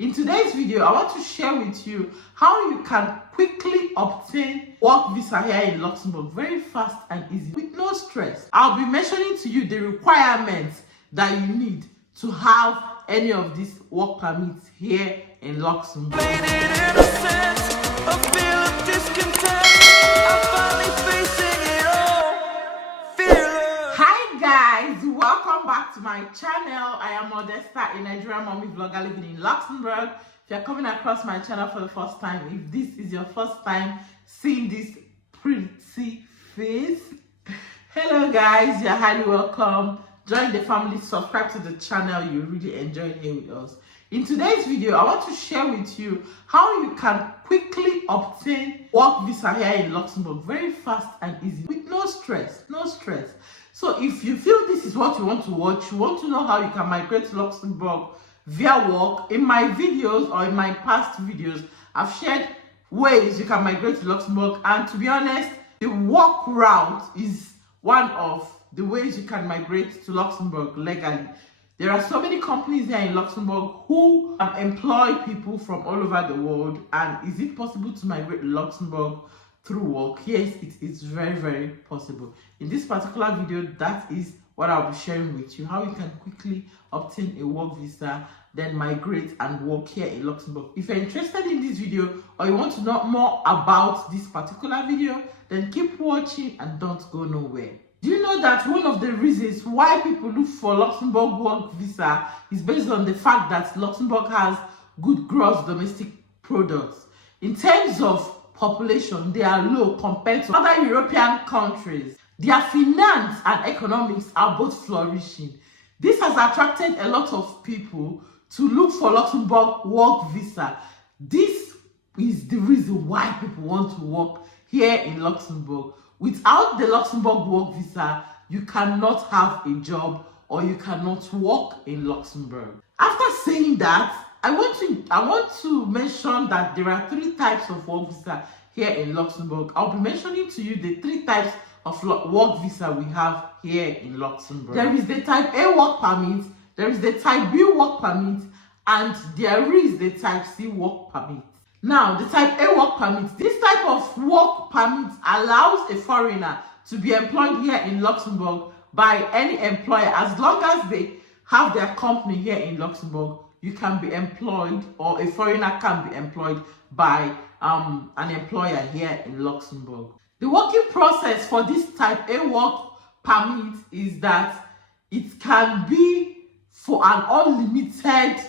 In today's video, I want to share with you how you can quickly obtain work visa here in Luxembourg very fast and easy with no stress. I'll be mentioning to you the requirements that you need to have any of these work permits here in Luxembourg. Hi guys, welcome back to my channel. I am Modesta, a Nigerian mommy vlogger living in Luxembourg. If you're coming across my channel for the first time, if this is your first time seeing this pretty face, hello guys, you're highly welcome. Join the family, subscribe to the channel. You really enjoy here with us. In today's video, I want to share with you how you can quickly obtain work visa here in Luxembourg very fast and easy with no stress. So if you feel this is what you want to watch, you want to know how you can migrate to Luxembourg via work, in my videos or in my past videos, I've shared ways you can migrate to Luxembourg, and to be honest, the work route is one of the ways you can migrate to Luxembourg legally. There are so many companies here in Luxembourg who employ people from all over the world. And is it possible to migrate to Luxembourg through work? Yes, it is very, very possible. In this particular video, that is what I'll be sharing with you, how you can quickly obtain a work visa, then migrate and work here in Luxembourg. If you're interested in this video or you want to know more about this particular video, then keep watching and don't go nowhere. Do you know that one of the reasons why people look for Luxembourg work visa is based on the fact that Luxembourg has good gross domestic products? In terms of population, they are low compared to other European countries. Their finance and economics are both flourishing. This has attracted a lot of people to look for Luxembourg work visa. This is the reason why people want to work here in Luxembourg. Without the Luxembourg work visa, you cannot have a job or you cannot work in Luxembourg. After saying that, I want to mention that there are three types of work visa here in Luxembourg. I'll be mentioning to you the three types of work visa we have here in Luxembourg. There is the type A work permit, there is the type B work permit, and there is the type C work permit. Now, the type A work permit, this type of work permit allows a foreigner to be employed here in Luxembourg by any employer. As long as they have their company here in Luxembourg, you can be employed, or a foreigner can be employed by an employer here in Luxembourg. The working process for this type A work permit is that it can be for an unlimited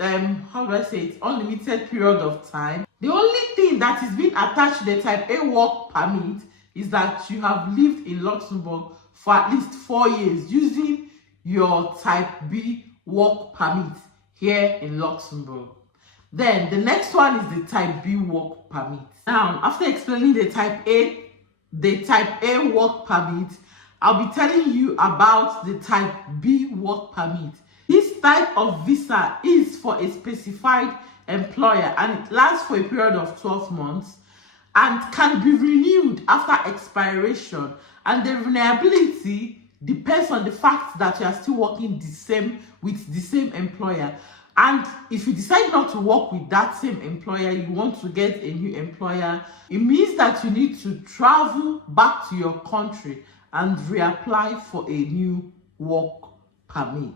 unlimited period of time. The only thing that is being attached to the type A work permit is that you have lived in Luxembourg for at least 4 years using your type B work permit here in Luxembourg. Then the next one is the type B work permit. Now, after explaining the type A work permit, I'll be telling you about the type B work permit. This type of visa is for a specified employer and it lasts for a period of 12 months and can be renewed after expiration. And the renewability depends on the fact that you are still working with the same employer. And if you decide not to work with that same employer, you want to get a new employer, it means that you need to travel back to your country and reapply for a new work permit.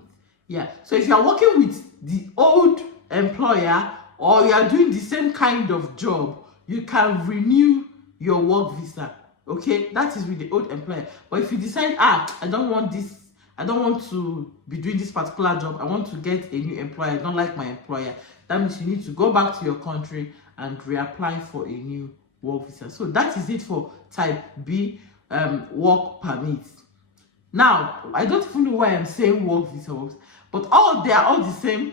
Yeah, so if you are working with the old employer or you are doing the same kind of job, you can renew your work visa. Okay, that is with the old employer. But if you decide, I don't want to be doing this particular job, I want to get a new employer, I don't like my employer, that means you need to go back to your country and reapply for a new work visa. So that is it for type B work permit. Now, I don't even know why I'm saying work visa works, but they are all the same,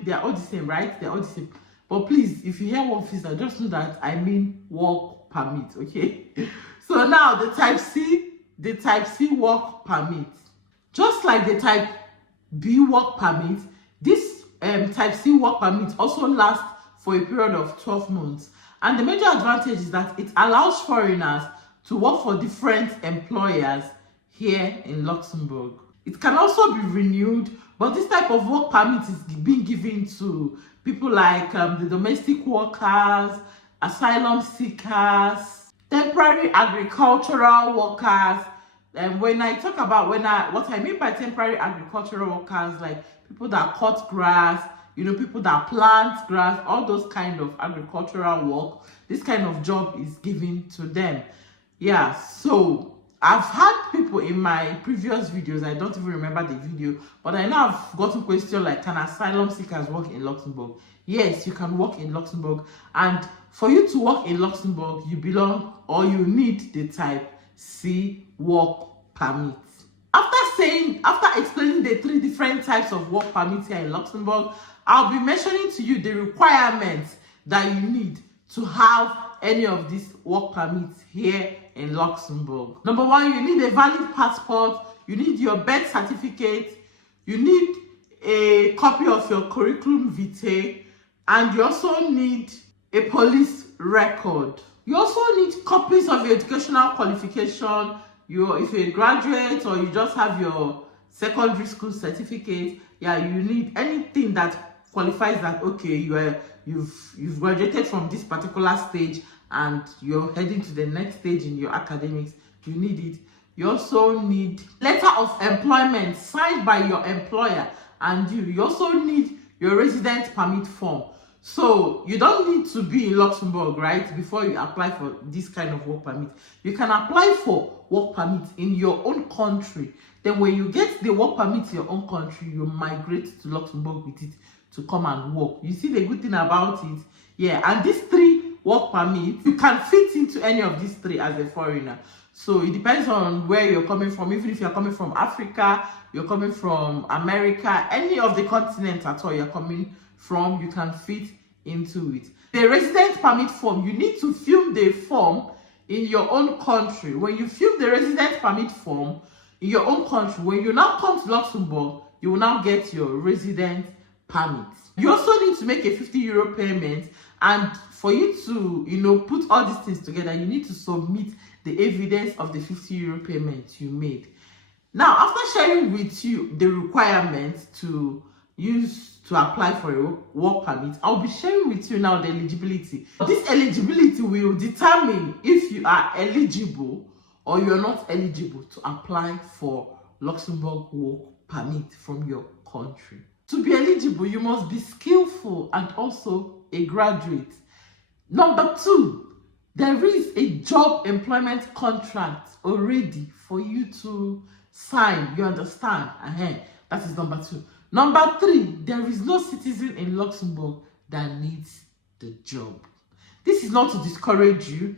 right? They're all the same. But please, if you hear work visa, just know that I mean work permit, okay? So now the type C work permit. Just like the type B work permit, this type C work permit also lasts for a period of 12 months. And the major advantage is that it allows foreigners to work for different employers here in Luxembourg. It can also be renewed But this type of work permit is being given to people like the domestic workers, asylum seekers, temporary agricultural workers. And when I talk about what I mean by temporary agricultural workers, like people that cut grass, people that plant grass, all those kind of agricultural work, this kind of job is given to them. Yeah, so I've had people in my previous videos, I don't even remember the video, but I know I've gotten questions like, can asylum seekers work in Luxembourg? Yes, you can work in Luxembourg. And for you to work in Luxembourg, you belong or you need the type C work permit. After explaining the 3 different types of work permits here in Luxembourg, I'll be mentioning to you the requirements that you need to have any of these work permits here in Luxembourg. Number 1, you need a valid passport, you need your birth certificate, you need a copy of your curriculum vitae, and you also need a police record. You also need copies of your educational qualification. If you're a graduate or you just have your secondary school certificate, yeah, you need anything that qualifies that, okay, you've graduated from this particular stage and you're heading to the next stage in your academics. You need it. You also need letter of employment signed by your employer, and you also need your resident permit form. So you don't need to be in Luxembourg, right, before you apply for this kind of work permit. You can apply for work permit in your own country. Then when you get the work permit in your own country, you migrate to Luxembourg with it to come and work. You see the good thing about it? Yeah, and these 3 work permits, you can fit into any of these 3 as a foreigner. So it depends on where you're coming from. Even if you're coming from Africa, you're coming from America, any of the continents at all you're coming from, you can fit into it. The resident permit form, you need to fill the form in your own country. When you fill the resident permit form in your own country, when you now come to Luxembourg, you will now get your resident permit. You also need to make a 50 euro payment, and for you to put all these things together, you need to submit the evidence of the 50 euro payment you made. Now, after sharing with you the requirements to use to apply for a work permit, I'll be sharing with you now the eligibility. This eligibility will determine if you are eligible or you're not eligible to apply for Luxembourg work permit from your country. To be eligible, you must be skillful and also a graduate. Number 2, there is a job employment contract already for you to sign. You understand? That is number 2. Number 3, there is no citizen in Luxembourg that needs the job. This is not to discourage you.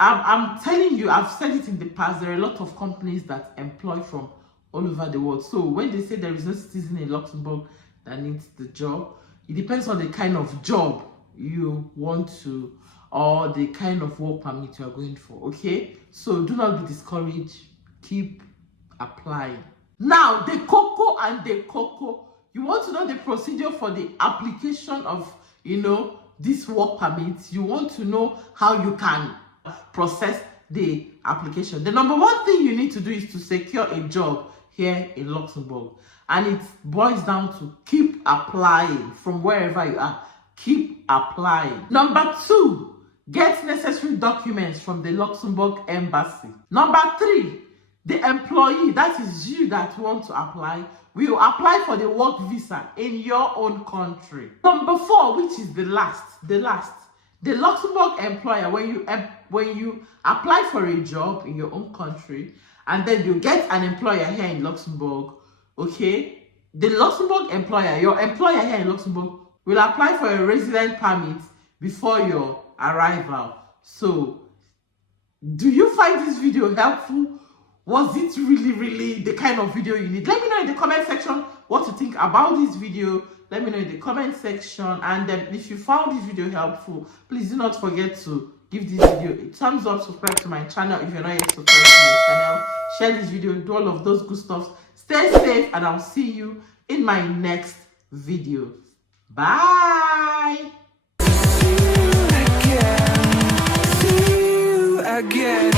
I'm telling you, I've said it in the past, there are a lot of companies that employ from all over the world. So when they say there is no citizen in Luxembourg that needs the job, it depends on the kind of job you want to, or the kind of work permit you are going for, okay? So do not be discouraged. Keep applying. Now, the cocoa and the cocoa. You want to know the procedure for the application of, this work permit. You want to know how you can process the application. The number 1 thing you need to do is to secure a job here in Luxembourg. And it boils down to keep applying from wherever you are. Keep applying. Number 2, get necessary documents from the Luxembourg embassy. Number 3, the employee, that is you that want to apply, will apply for the work visa in your own country. Number 4, which is the last, the Luxembourg employer, when you apply for a job in your own country, and then you get an employer here in Luxembourg, okay, the Luxembourg employer, your employer here in Luxembourg, will apply for a resident permit before your arrival. So, do you find this video helpful? Was it really the kind of video you need? Let me know in the comment section what you think about this video. Let me know in the comment section. And if you found this video helpful, please do not forget to give this video a thumbs up, subscribe to my channel if you're not yet subscribed to my channel, share this video, do all of those good stuff. Stay safe, and I'll see you in my next video. Bye. See you again.